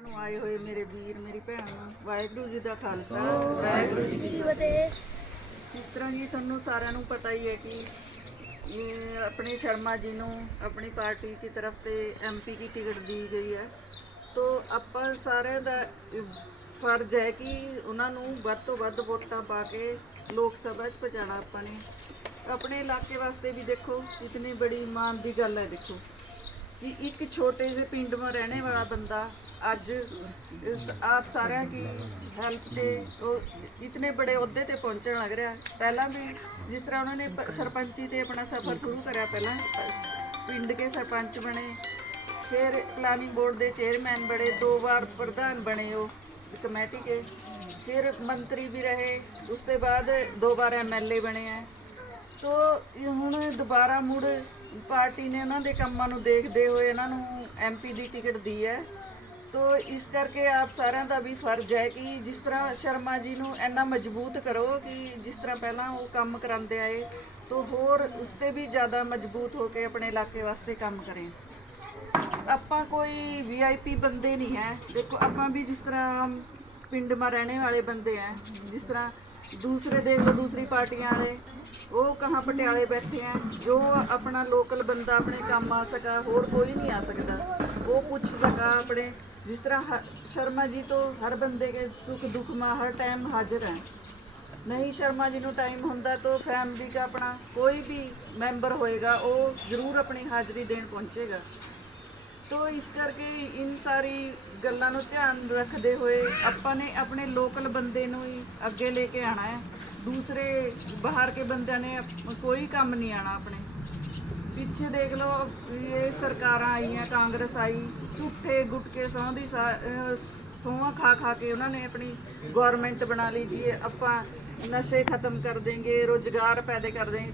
ਨੂੰ ਆਏ ਹੋਏ ਮੇਰੇ ਵੀਰ ਮੇਰੀ ਭੈਣ ਨੂੰ ਵਾਹਿਗੁਰੂ ਜੀ ਦਾ ਖਾਲਸਾ ਵਾਹਿਗੁਰੂ ਜੀ ਕੀ ਫਤਿਹ। ਜਿਸ ਤਰ੍ਹਾਂ ਜੀ ਤੁਹਾਨੂੰ ਸਾਰਿਆਂ ਨੂੰ ਪਤਾ ਹੀ ਹੈ ਕਿ ਇਹ ਆਪਣੇ ਸ਼ਰਮਾ ਜੀ ਨੂੰ ਆਪਣੀ ਪਾਰਟੀ ਦੀ ਤਰਫ ਤੇ ਐਮਪੀ ਦੀ ਟਿਕਟ ਦੀ ਗਈ ਹੈ। ਸੋ ਆਪਾਂ ਸਾਰਿਆਂ ਦਾ ਫਰਜ਼ ਹੈ ਕਿ ਉਹਨਾਂ ਨੂੰ ਵੱਧ ਤੋਂ ਵੱਧ ਵੋਟਾਂ ਪਾ ਕੇ ਲੋਕ ਸਭਾ 'ਚ ਪਹੁੰਚਾਉਣਾ ਆਪਾਂ ਨੇ। ਆਪਣੇ ਇਲਾਕੇ ਵਾਸਤੇ ਵੀ ਦੇਖੋ ਕਿਤਨੀ ਬੜੀ ਮਾਣ ਦੀ ਗੱਲ ਹੈ ਦੇਖੋ। ਕਿ ਇੱਕ ਛੋਟੇ ਜਿਹੇ ਪਿੰਡ ਮੇ ਰਹਿਣੇ ਵਾਲਾ ਬੰਦਾ ਅੱਜ ਇਸ ਆਪ ਸਾਰਿਆਂ ਦੀ ਹੈਲਪ ਤੇ ਉਹ ਇਤਨੇ ਬੜੇ ਅਹੁਦੇ ਤੇ ਪਹੁੰਚਣ ਲੱਗ ਰਿਹਾ। ਪਹਿਲਾਂ ਵੀ ਜਿਸ ਤਰ੍ਹਾਂ ਉਹਨਾਂ ਨੇ ਸਰਪੰਚੀ ਤੇ ਆਪਣਾ ਸਫ਼ਰ ਸ਼ੁਰੂ ਕਰਿਆ ਪਹਿਲਾਂ, ਪਿੰਡ ਕੇ ਸਰਪੰਚ ਬਣੇ, ਫਿਰ ਪਲਾਨਿੰਗ ਬੋਰਡ ਦੇ ਚੇਅਰਮੈਨ ਬਣੇ, ਦੋ ਵਾਰ ਪ੍ਰਧਾਨ ਬਣੇ ਉਹ, ਕਮੇਟੀ ਕੇ। ਫਿਰ ਮੰਤਰੀ ਵੀ ਰਹੇ, ਉਸ ਤੋਂ ਬਾਅਦ ਦੋ ਵਾਰ ਐਮਐਲਏ ਬਣੇ ਆ। ਤੋ ਹੁਣ ਦੁਬਾਰਾ ਮੁੜ ਪਾਰਟੀ ਨੇ ਉਹਨਾਂ ਦੇ ਕੰਮਾਂ ਨੂੰ ਦੇਖਦੇ ਹੋਏ ਇਹਨਾਂ ਨੂੰ ਐਮਪੀ ਦੀ ਟਿਕਟ ਦੀ ਹੈ। ਤੋ ਇਸ ਕਰਕੇ ਆਪ ਸਾਰਿਆਂ ਦਾ ਵੀ ਫਰਜ਼ ਹੈ ਕਿ ਜਿਸ ਤਰ੍ਹਾਂ ਸ਼ਰਮਾ ਜੀ ਨੂੰ ਇੰਨਾ ਮਜ਼ਬੂਤ ਕਰੋ ਕਿ ਜਿਸ ਤਰ੍ਹਾਂ ਪਹਿਲਾਂ ਉਹ ਕੰਮ ਕਰਾਉਂਦੇ ਆਏ, ਤੋ ਹੋਰ ਉਸ ਤੇ ਵੀ ਜ਼ਿਆਦਾ ਮਜ਼ਬੂਤ ਹੋ ਕੇ ਆਪਣੇ ਇਲਾਕੇ ਵਾਸਤੇ ਕੰਮ ਕਰੇ। ਆਪਾਂ ਕੋਈ ਵੀਆਈਪੀ ਬੰਦੇ ਨਹੀਂ ਹੈ। ਦੇਖੋ ਆਪਾਂ ਵੀ ਜਿਸ ਤਰ੍ਹਾਂ ਪਿੰਡ ਮਾ ਰਹਿਣੇ ਵਾਲੇ ਬੰਦੇ ਆ ਜਿਸ ਤਰ੍ਹਾਂ ਦੂਸਰੇ ਦੇਖ ਲਓ, ਦੂਸਰੀ ਪਾਰਟੀਆਂ ਵਾਲੇ। ਉਹ ਕਹਾਂ ਪਟਿਆਲੇ ਬੈਠੇ ਆ। ਜੋ ਆਪਣਾ ਲੋਕਲ ਬੰਦਾ ਆਪਣੇ ਕੰਮ ਆ ਸਕਾ ਹੋਰ ਕੋਈ ਨਹੀਂ ਆ ਸਕਦਾ। ਉਹ ਪੁੱਛ ਸਕਾ ਆਪਣੇ, ਜਿਸ ਤਰ੍ਹਾਂ ਹ- ਸ਼ਰਮਾ ਜੀ ਤੋਂ ਹਰ ਬੰਦੇ ਕੇ ਸੁੱਖ ਦੁੱਖ ਮਾ ਹਰ ਟਾਈਮ ਹਾਜ਼ਰ ਹੈ। ਨਹੀਂ ਸ਼ਰਮਾ ਜੀ ਨੂੰ ਟਾਈਮ ਹੁੰਦਾ ਤਾਂ ਫੈਮਿਲੀ ਦਾ ਆਪਣਾ ਕੋਈ ਵੀ ਮੈਂਬਰ ਹੋਏਗਾ, ਉਹ ਜ਼ਰੂਰ ਆਪਣੀ ਹਾਜ਼ਰੀ ਦੇਣ ਪਹੁੰਚੇਗਾ। ਤੋ ਇਸ ਕਰਕੇ ਇਨ ਸਾਰੀ ਗੱਲਾਂ ਨੂੰ ਧਿਆਨ ਰੱਖਦੇ ਹੋਏ ਆਪਾਂ ਨੇ ਆਪਣੇ ਲੋਕਲ ਬੰਦੇ ਨੂੰ ਹੀ ਅੱਗੇ ਲੈ ਕੇ ਆਣਾ ਹੈ। ਦੂਸਰੇ ਬਾਹਰ ਕੇ ਬੰਦਿਆਂ ਨੇ ਕੋਈ ਕੰਮ ਨਹੀਂ ਆਣਾ ਆਪਣੇ। ਪਿੱਛੇ ਦੇਖ ਲਓ, ਇਹ ਸਰਕਾਰਾਂ ਆਈਆਂ, ਕਾਂਗਰਸ ਆਈ, ਝੂਠੇ ਗੁਟਕੇ ਸਹੁੰ ਦੀ ਸੋਹਾਂ ਖਾ ਖਾ ਕੇ ਉਹਨਾਂ ਨੇ ਆਪਣੀ ਗਵਰਨਮੈਂਟ ਬਣਾ ਲਈ ਜੀ। ਆਪਾਂ ਨਸ਼ੇ ਖਤਮ ਕਰ ਦੇਂਗੇ, ਰੋਜ਼ਗਾਰ ਪੈਦਾ ਕਰ ਦੇਂਗੇ।